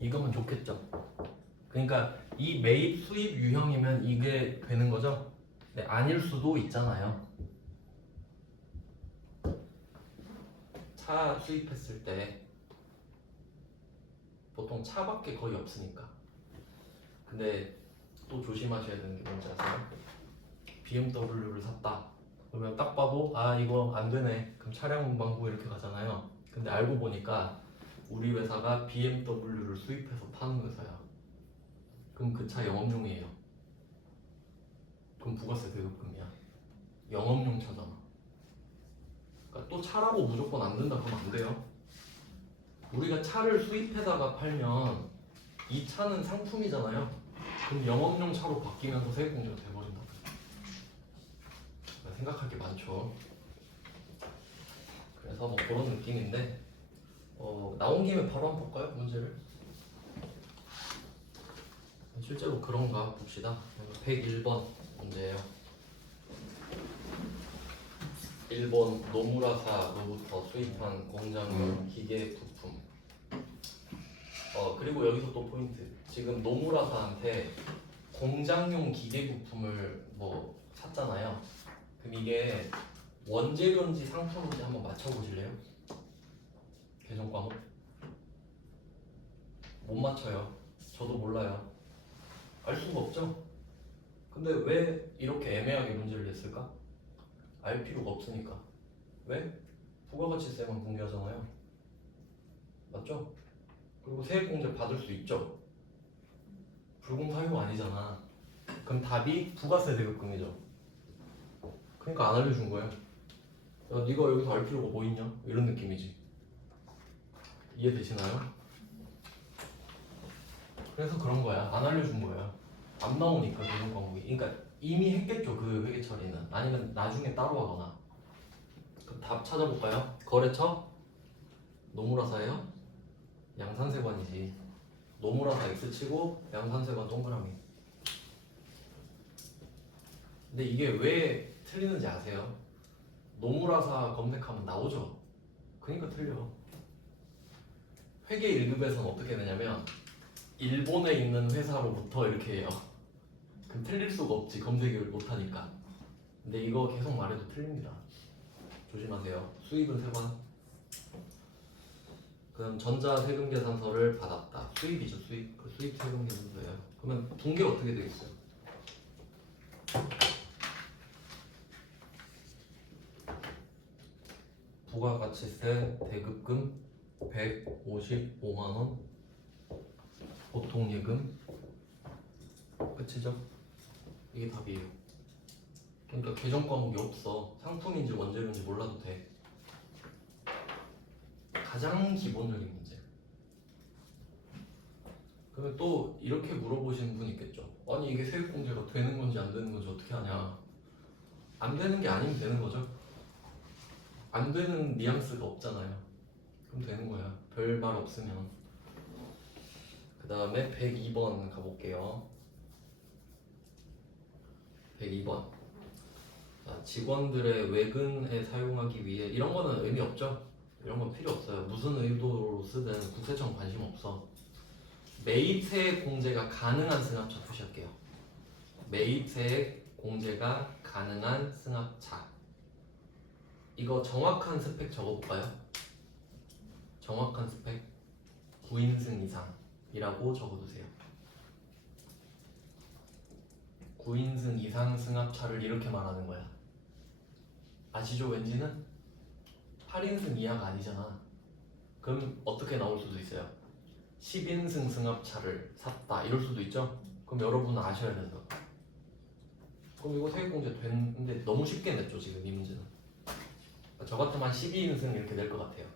이거면 좋겠죠. 그러니까 이 매입 수입 유형이면 이게 되는 거죠. 근데 아닐 수도 있잖아요. 차 수입했을 때 보통 차밖에 거의 없으니까. 근데 또 조심하셔야 되는 게 뭔지 아세요? BMW를 샀다. 그러면 딱 봐도 아 이거 안 되네. 그럼 차량 운반부 이렇게 가잖아요. 근데 알고 보니까 우리 회사가 BMW를 수입해서 파는 회사야. 그럼 그 차 영업용이에요. 그럼 부가세 대급금이야. 영업용 차잖아. 그러니까 또 차라고 무조건 안 된다 그러면 안 돼요. 우리가 차를 수입해다가 팔면 이 차는 상품이잖아요. 그럼 영업용 차로 바뀌면서 세액공제가 돼버린다. 생각할 게 많죠. 그래서 뭐 그런 느낌인데 나온 김에 바로 한번 볼까요? 문제를. 실제로 그런가 봅시다. 101번 문제예요. 일본 노무라사로부터 수입한 공장용 기계 부품. 그리고 여기서 또 포인트. 지금 노무라사한테 공장용 기계 부품을 뭐 샀잖아요. 그럼 이게 원재료인지 상품인지 한번 맞춰보실래요? 계정 과목? 못 맞춰요. 저도 몰라요. 알 수가 없죠? 근데 왜 이렇게 애매하게 문제를 냈을까? 알 필요가 없으니까. 왜? 부가가치세만 공개하잖아요. 맞죠? 그리고 세액공제 받을 수 있죠? 불공사유 아니잖아. 그럼 답이 부가세 대급금이죠. 그러니까 안 알려준 거예요. 야, 네가 여기서 알 필요가 뭐 있냐? 이런 느낌이지. 이해되시나요? 그래서 그런 거야. 안 알려준 거야. 안 나오니까 계정 과목이. 그러니까 이미 했겠죠. 그 회계 처리는. 아니면 나중에 따로 하거나. 그럼 답 찾아볼까요? 거래처? 노무라사예요? 양산세관이지. 노무라사 X치고 양산세관 동그라미. 근데 이게 왜 틀리는지 아세요? 노무라사 검색하면 나오죠. 그러니까 틀려. 회계 1급에서는 어떻게 되냐면 일본에 있는 회사로부터 이렇게 해요. 그럼 틀릴 수가 없지. 검색을 못하니까. 근데 이거 계속 말해도 틀립니다. 조심하세요. 수입은 세관. 그럼 전자세금계산서를 받았다. 수입이죠. 수입. 그 수입 세금계산서예요. 그러면 분계 어떻게 되겠어요? 부가가치세 대급금 155만원, 보통예금 끝이죠? 이게 답이에요. 그러니까 계정 과목이 없어. 상품인지 원재료인지 몰라도 돼. 가장 기본적인 문제. 그러면 또 이렇게 물어보시는 분 있겠죠. 아니 이게 세액공제가 되는 건지 안 되는 건지 어떻게 하냐. 안 되는 게 아니면 되는 거죠. 안 되는 뉘앙스가 없잖아요. 그럼 되는 거야. 별 말 없으면. 그 다음에 102번 가볼게요. 102번. 자, 직원들의 외근에 사용하기 위해 이런 거는 의미 없죠? 이런 건 필요 없어요. 무슨 의도로 쓰든 국세청 관심 없어. 매입세액 공제가 가능한 승합차 표시할게요. 매입세액 공제가 가능한 승합차. 이거 정확한 스펙 적어볼까요? 정확한 스펙 9인승 이상이라고 적어두세요. 9인승 이상 승합차를 이렇게 말하는 거야. 아시죠? 왠지는 8인승 이하가 아니잖아. 그럼 어떻게 나올 수도 있어요? 10인승 승합차를 샀다 이럴 수도 있죠? 그럼 여러분은 아셔야 되는 거. 그럼 이거 세액공제 됐는데 너무 쉽게 냈죠 지금 이 문제는. 저 같으면 12인승 이렇게 낼 것 같아요.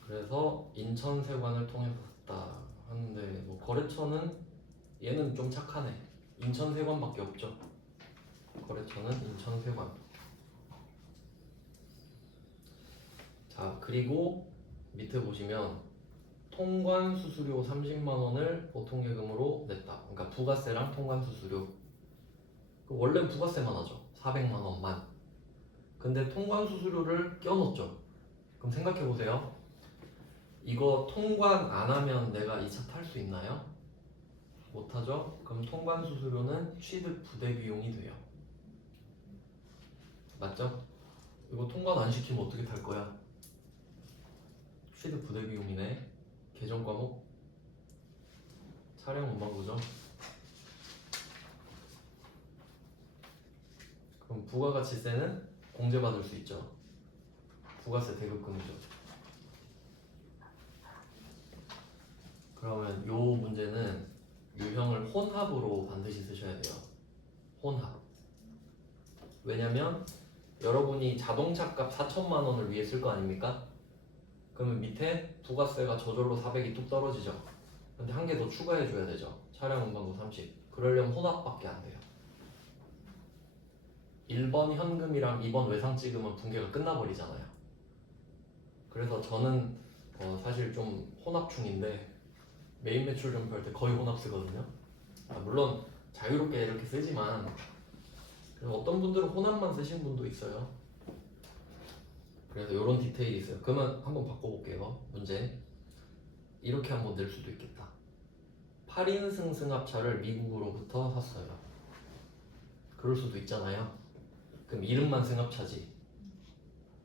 그래서 인천세관을 통해서 샀다 하는데 뭐 거래처는 얘는 좀 착하네. 인천세관밖에 없죠. 거래처는 인천세관. 자 그리고 밑에 보시면 통관수수료 30만원을 보통예금으로 냈다. 그러니까 부가세랑 통관수수료. 원래 부가세만 하죠. 400만원만. 근데 통관수수료를 껴넣었죠. 그럼 생각해보세요. 이거 통관 안 하면 내가 이 차 탈 수 있나요? 못하죠? 그럼 통관수수료는 취득 부대 비용이 돼요. 맞죠? 이거 통관 안 시키면 어떻게 탈 거야? 취득 부대 비용이네. 계정 과목 차량 운반부죠. 그럼 부가가치세는 공제받을 수 있죠. 부가세 대급금이죠. 그러면 요 문제는 유형을 혼합으로 반드시 쓰셔야 돼요. 혼합. 왜냐면 여러분이 자동차 값 4천만 원을 위해 쓸 거 아닙니까? 그러면 밑에 부가세가 저절로 400이 뚝 떨어지죠. 근데 한 개 더 추가해 줘야 되죠. 차량 운반부 30. 그러려면 혼합밖에 안 돼요. 1번 현금이랑 2번 외상 찍으면 분계가 끝나버리잖아요. 그래서 저는 사실 좀 혼합충인데 메인 매출 점표할 때 거의 혼합 쓰거든요. 물론 자유롭게 이렇게 쓰지만 어떤 분들은 혼합만 쓰신 분도 있어요. 그래서 이런 디테일이 있어요. 그러면 한번 바꿔볼게요. 문제 이렇게 한번 낼 수도 있겠다. 8인승 승합차를 미국으로부터 샀어요. 그럴 수도 있잖아요. 그럼 이름만 승합차지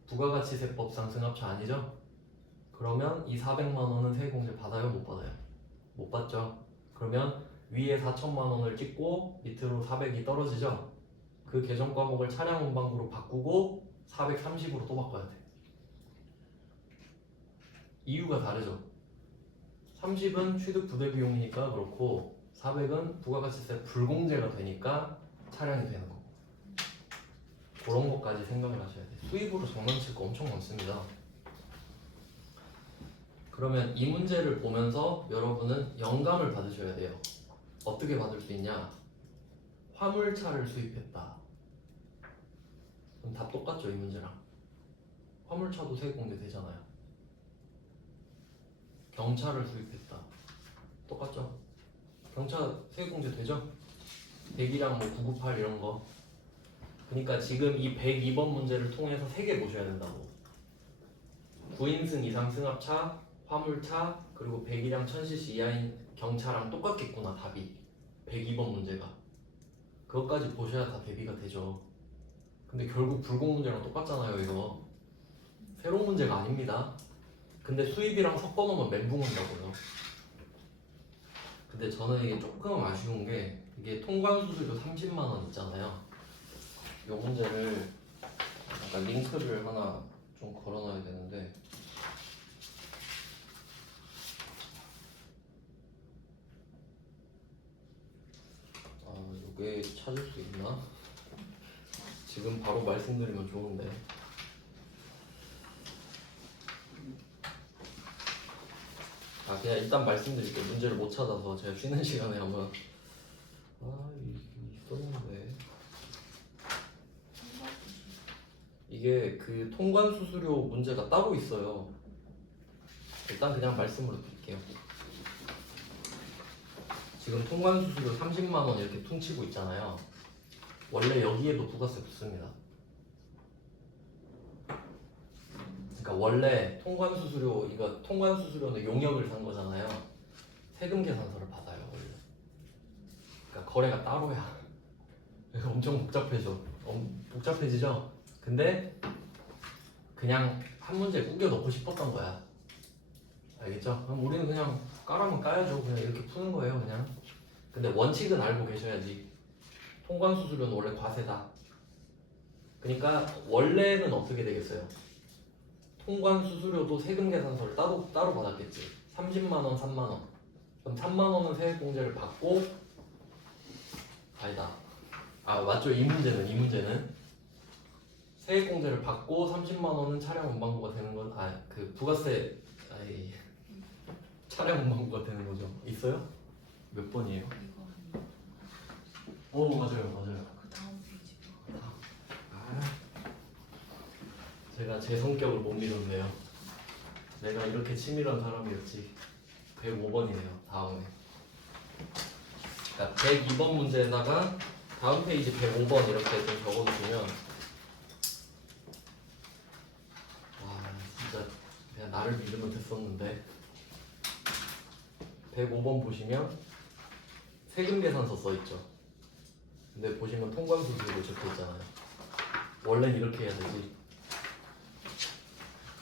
부가가치세법상 승합차 아니죠? 그러면 이 400만 원은 세액공제 받아요? 못 받아요? 못 받죠? 그러면 위에 4천만 원을 찍고 밑으로 400이 떨어지죠? 그 계정 과목을 차량 운반부로 바꾸고 430으로 또 바꿔야 돼. 이유가 다르죠? 30은 취득 부대 비용이니까 그렇고 400은 부가가치세 불공제가 되니까 차량이 되는 거고. 그런 것까지 생각을 하셔야 돼요. 수입으로 장난칠 거 엄청 많습니다. 그러면 이 문제를 보면서 여러분은 영감을 받으셔야 돼요. 어떻게 받을 수 있냐? 화물차를 수입했다. 그럼 답 똑같죠, 이 문제랑. 화물차도 세액공제 되잖아요. 경차를 수입했다. 똑같죠? 경차 세액공제 되죠? 100이랑 뭐 998 이런 거. 그러니까 지금 이 102번 문제를 통해서 3개 보셔야 된다고. 9인승 이상 승합차, 화물차, 그리고 100이랑 1000cc 이하인 경차랑 똑같겠구나, 답이. 102번 문제가. 그것까지 보셔야 다 대비가 되죠. 근데 결국 불공 문제랑 똑같잖아요, 이거. 새로운 문제가 아닙니다. 근데 수입이랑 섞어 놓으면 멘붕 온다고요. 근데 저는 이게 조금 아쉬운 게, 이게 통관수수료 30만 원 있잖아요. 이 문제를 약간 링크를 하나 좀 걸어놔야 되는데, 이게 찾을 수 있나? 지금 바로 말씀드리면 좋은데. 그냥 일단 말씀드릴게요. 문제를 못 찾아서 제가 쉬는 시간에 한번. 이게 있었는데. 이게 그 통관 수수료 문제가 따로 있어요. 일단 그냥 말씀으로 드릴게요. 지금 통관 수수료 30만 원 이렇게 퉁치고 있잖아요. 원래 여기에도 부가세 붙습니다. 그러니까 원래 통관 수수료, 이거 통관 수수료는 용역을 산 거잖아요. 세금 계산서를 받아요, 원래. 그러니까 거래가 따로야. 그래서 엄청 복잡해져. 복잡해지죠? 근데 그냥 한 문제 꾸겨 넣고 싶었던 거야. 알겠죠? 그럼 우리는 그냥 까라면 까야죠. 그냥 이렇게 푸는 거예요, 그냥. 근데 원칙은 알고 계셔야지. 통관 수수료는 원래 과세다. 그러니까 원래는 어떻게 되겠어요? 통관 수수료도 세금 계산서를 따로 받았겠지. 30만 원, 3만 원. 그럼 3만 원은 세액공제를 받고, 아니다. 맞죠? 이 문제는 세액공제를 받고 30만 원은 차량 운반부가 되는 건, 그 부가세, 차량 운반부가 되는 거죠. 있어요? 몇 번이에요? 맞아요. 그 다음 페이지. 제가 제 성격을 못 믿었네요. 내가 이렇게 치밀한 사람이었지. 105번이네요. 다음에. 그러니까 102번 문제에다가 다음 페이지 105번 이렇게 좀 적어주시면, 진짜 그냥 나를 믿으면 됐었는데. 105번 보시면 세금 계산서 써있죠. 근데 보시면 통관수수료 적혀있잖아요. 원래는 이렇게 해야 되지.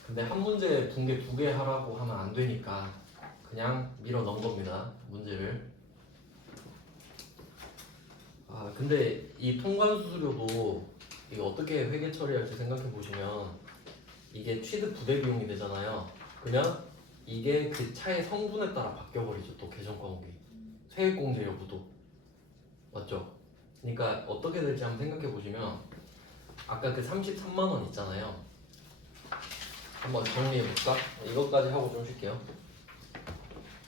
근데 한 문제 붕괴 2개 하라고 하면 안 되니까 그냥 밀어 넣은 겁니다, 문제를. 근데 이 통관수수료도 이게 어떻게 회계 처리할지 생각해 보시면, 이게 취득 부대 비용이 되잖아요. 그러면 이게 그 차의 성분에 따라 바뀌어버리죠. 또 계정 과목이 세액공제 여부도. 맞죠? 그러니까 어떻게 될지 한번 생각해 보시면, 아까 그 33만 원 있잖아요. 한번 정리해 볼까? 이것까지 하고 좀 쉴게요.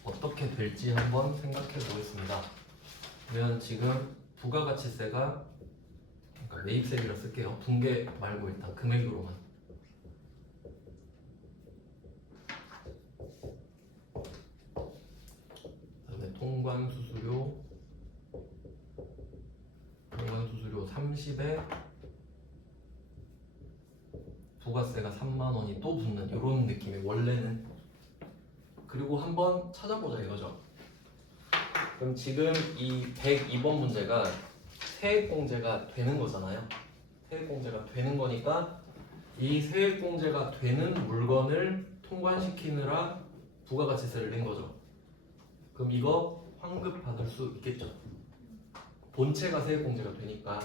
어떻게 될지 한번 생각해 보겠습니다. 그러면 지금 부가가치세가, 그러니까 매입세비로 쓸게요. 붕괴 말고 일단 금액으로만. 그다음에 통관수수료 30에 부가세가 3만 원이 또 붙는 이런 느낌의 원래는. 그리고 한번 찾아보자 이거죠. 그럼 지금 이 102번 문제가 세액공제가 되는 거잖아요. 세액공제가 되는 거니까 이 세액공제가 되는 물건을 통관시키느라 부가가치세를 낸 거죠. 그럼 이거 환급 받을 수 있겠죠. 본체가 세액공제가 되니까.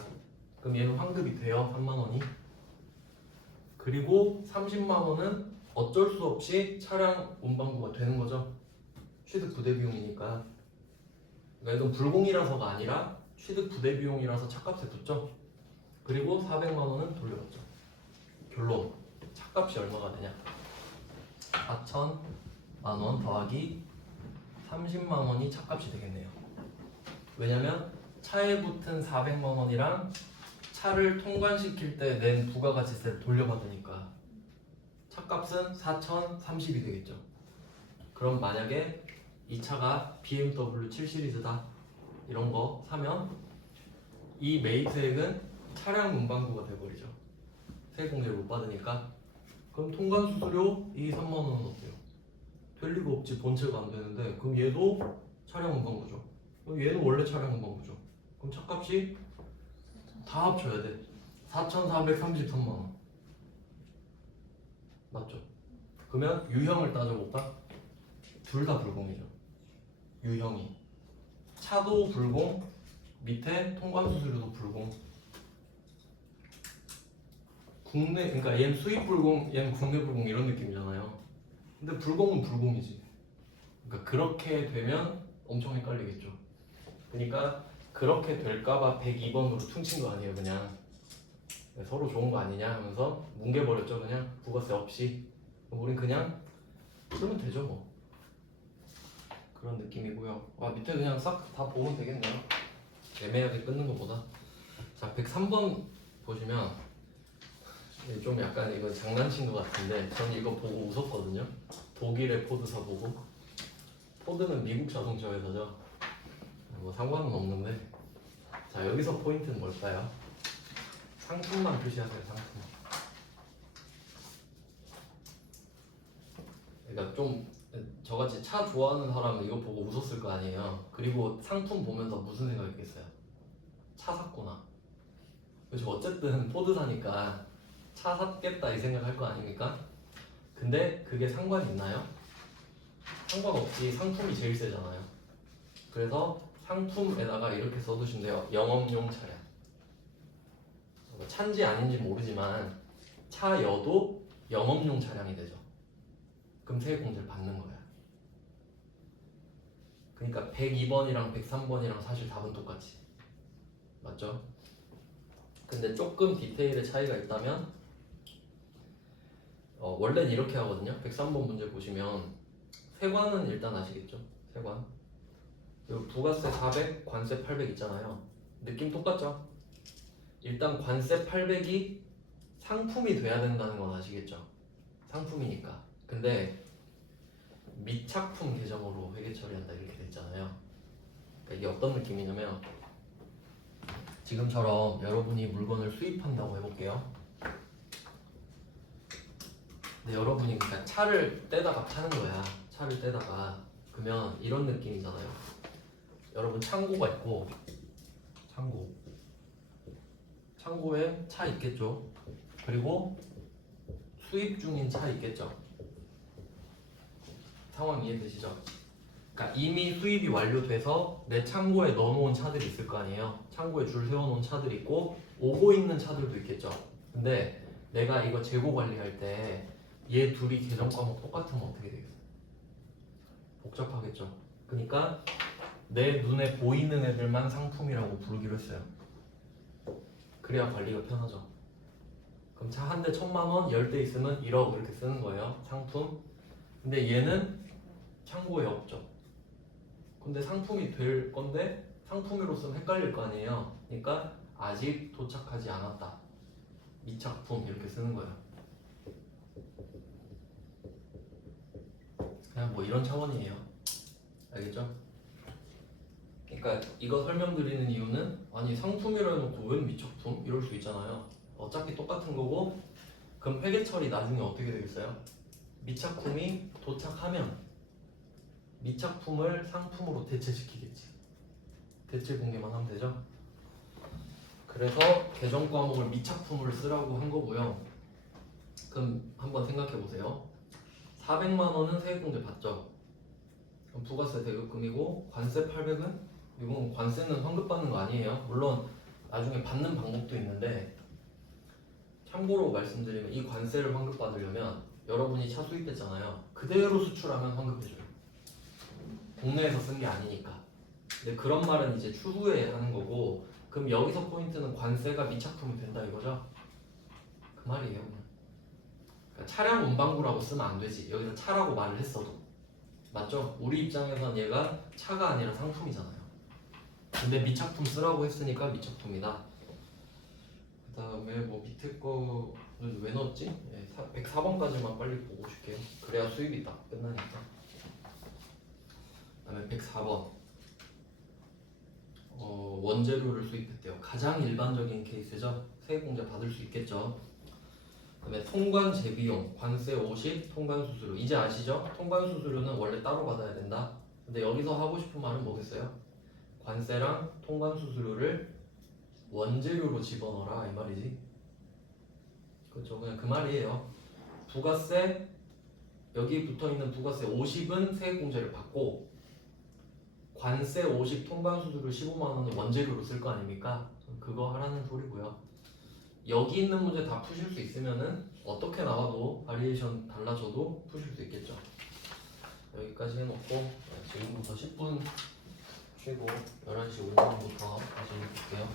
그럼 얘는 환급이 돼요, 3만 원이. 그리고 30만 원은 어쩔 수 없이 차량 운반부가 되는 거죠. 취득 부대 비용이니까. 그러니까 이건 불공이라서가 아니라 취득 부대 비용이라서 차값에 붙죠. 그리고 400만 원은 돌려받죠. 결론, 차값이 얼마가 되냐? 4천만 원 더하기 30만 원이 차값이 되겠네요. 왜냐면 차에 붙은 400만 원이랑 차를 통관시킬 때 낸 부가가치세를 돌려받으니까 차값은 4,030이 되겠죠. 그럼 만약에 이 차가 BMW 7 시리즈다 이런 거 사면 이 매입세액은 차량 문방구가 돼버리죠. 세액공제를 못 받으니까. 그럼 통관수수료 이 3만 원은 어때요? 될 리가 없지. 본체가 안 되는데. 그럼 얘도 차량 문방구죠. 그럼 얘는 원래 차량 문방구죠. 그럼 차값이 다 합쳐야 돼. 4,433만 원. 맞죠? 그러면 유형을 따져볼까? 둘 다 불공이죠. 유형이 차도 불공, 밑에 통관수수료도 불공. 국내, 그러니까 얘는 수입 불공, 얘는 국내 불공 이런 느낌이잖아요. 근데 불공은 불공이지. 그러니까 그렇게 되면 엄청 헷갈리겠죠. 그러니까 그렇게 될까봐 102번으로 퉁친 거 아니에요, 그냥. 서로 좋은 거 아니냐 하면서 뭉개버렸죠, 그냥 부가세 없이. 우린 그냥 쓰면 되죠, 뭐. 그런 느낌이고요. 밑에 그냥 싹 다 보면 되겠네요. 애매하게 끊는 것보다. 자, 103번 보시면 좀 약간 이거 장난친 것 같은데 저는 이거 보고 웃었거든요. 독일의 포드사 보고. 포드는 미국 자동차 회사죠. 뭐 상관은 없는데. 자, 여기서 포인트는 뭘까요? 상품만 표시하세요. 상품. 그러니까 좀 저같이 차 좋아하는 사람은 이거 보고 웃었을 거 아니에요. 그리고 상품 보면서 무슨 생각했겠어요? 차 샀구나. 그렇죠. 어쨌든 포드 사니까 차 샀겠다 이 생각할 거 아닙니까? 근데 그게 상관이 있나요? 상관없이 상품이 제일 세잖아요. 그래서 상품에다가 이렇게 써두신대요. 영업용 차량. 차인지 아닌지 모르지만 차여도 영업용 차량이 되죠. 그럼 세액공제를 받는 거야. 그러니까 102번이랑 103번이랑 사실 답은 똑같이. 맞죠? 근데 조금 디테일의 차이가 있다면 원래는 이렇게 하거든요. 103번 문제 보시면 세관은 일단 아시겠죠? 세관. 그리고 부가세 400, 관세 800 있잖아요. 느낌 똑같죠? 일단 관세 800이 상품이 돼야 된다는 건 아시겠죠? 상품이니까. 근데 미착품 계정으로 회계 처리한다 이렇게 돼 있잖아요. 그러니까 이게 어떤 느낌이냐면 지금처럼 여러분이 물건을 수입한다고 해볼게요. 근데 여러분이 그러니까 차를 떼다가 파는 거야. 차를 떼다가. 그러면 이런 느낌이잖아요. 여러분 창고가 있고 창고에 차 있겠죠. 그리고 수입 중인 차 있겠죠. 상황 이해되시죠? 그러니까 이미 수입이 완료돼서 내 창고에 넣어놓은 차들이 있을 거 아니에요. 창고에 줄 세워놓은 차들이 있고 오고 있는 차들도 있겠죠. 근데 내가 이거 재고 관리할 때 얘 둘이 계정 과목 똑같으면 어떻게 되겠어요? 복잡하겠죠. 그러니까 내 눈에 보이는 애들만 상품이라고 부르기로 했어요. 그래야 관리가 편하죠. 그럼 차 한 대 1,000만 원, 10대 있으면 1억 이렇게 쓰는 거예요. 상품. 근데 얘는 창고에 없죠. 근데 상품이 될 건데 상품으로 쓰면 헷갈릴 거 아니에요. 그러니까 아직 도착하지 않았다. 미착품 이렇게 쓰는 거예요. 그냥 뭐 이런 차원이에요. 알겠죠? 그러니까 이거 설명드리는 이유는 아니 상품이라 해놓고 웬 미착품? 이럴 수 있잖아요. 어차피 똑같은 거고 그럼 회계 처리 나중에 어떻게 되겠어요? 미착품이 도착하면 미착품을 상품으로 대체시키겠지. 대체 공개만 하면 되죠. 그래서 계정 과목을 미착품을 쓰라고 한 거고요. 그럼 한번 생각해 보세요. 400만 원은 세액공제 받죠. 그럼 부가세 대급금이고 관세 800은 이건 관세는 환급받는 거 아니에요. 물론 나중에 받는 방법도 있는데 참고로 말씀드리면 이 관세를 환급받으려면 여러분이 차 수입했잖아요. 그대로 수출하면 환급해줘요. 국내에서 쓴 게 아니니까. 근데 그런 말은 이제 추후에 하는 거고 그럼 여기서 포인트는 관세가 미착품이 된다 이거죠? 그 말이에요. 그러니까 차량 운반구라고 쓰면 안 되지. 여기서 차라고 말을 했어도. 맞죠? 우리 입장에선 얘가 차가 아니라 상품이잖아요. 근데 미착품 쓰라고 했으니까 미착품이다. 그 다음에 뭐 밑에 거는 왜 넣었지? 네, 104번까지만 빨리 보고 올게요. 그래야 수입이 딱 끝나니까. 그 다음에 104번 원재료를 수입했대요. 가장 일반적인 케이스죠. 세액공제 받을 수 있겠죠. 그 다음에 통관 재비용, 관세 50, 통관 수수료. 이제 아시죠? 통관 수수료는 원래 따로 받아야 된다. 근데 여기서 하고 싶은 말은 뭐겠어요? 관세랑 통관 수수료를 원재료로 집어넣어라 이 말이지. 그렇죠. 그냥 그 말이에요. 부가세, 여기 붙어있는 부가세 50은 세액공제를 받고 관세 50, 통관 수수료 15만 원은 원재료로 쓸 거 아닙니까? 그거 하라는 소리고요. 여기 있는 문제 다 푸실 수 있으면은 어떻게 나와도 바리에이션 달라져도 푸실 수 있겠죠. 여기까지 해놓고 지금부터 10분 쉬고 11시 5분부터 다시 볼게요.